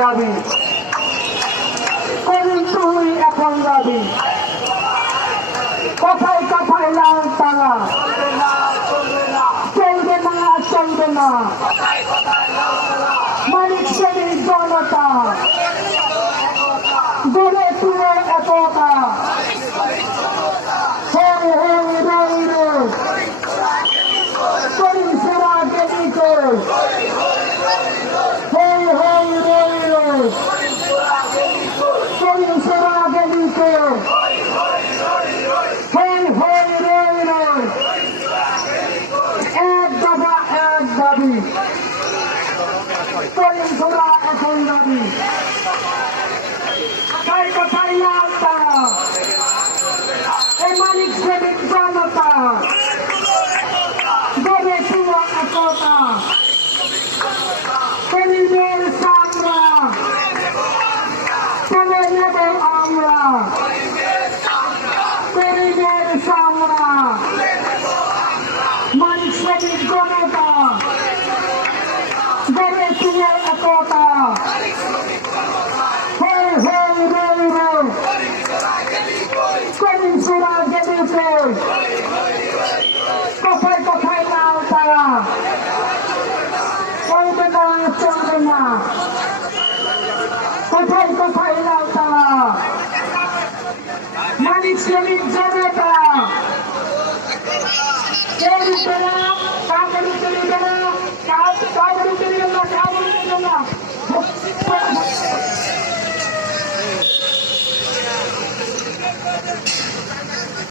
দাবি করিম তুই এখন দাবি কথায় কথায় লাল তারা চলবে না চলবে না মালিক শ্রেণীর জনতা গড়ে তুলে একতা করিম সেরা গেলিকে করিম সেরা গেলিকে এক দফা এক দাবি করিম সেরা এখন দাবি কথায় কথায় লাল তারা এই মালিক শ্রেণীর জনতা গড়ে তুলে একতা করিমের সামরা চলে নেব আমরা করিমের সামরা মালিক শ্রেণীর জনতা গড়ে তুলে একতা করিম সেরা গেলিকে কথায় কথায় লাল তারা চলবে না চলবে না কোথায় কোথায় লাল তারা মালিক শ্রেণীর জনতা এর উপরে কাপড়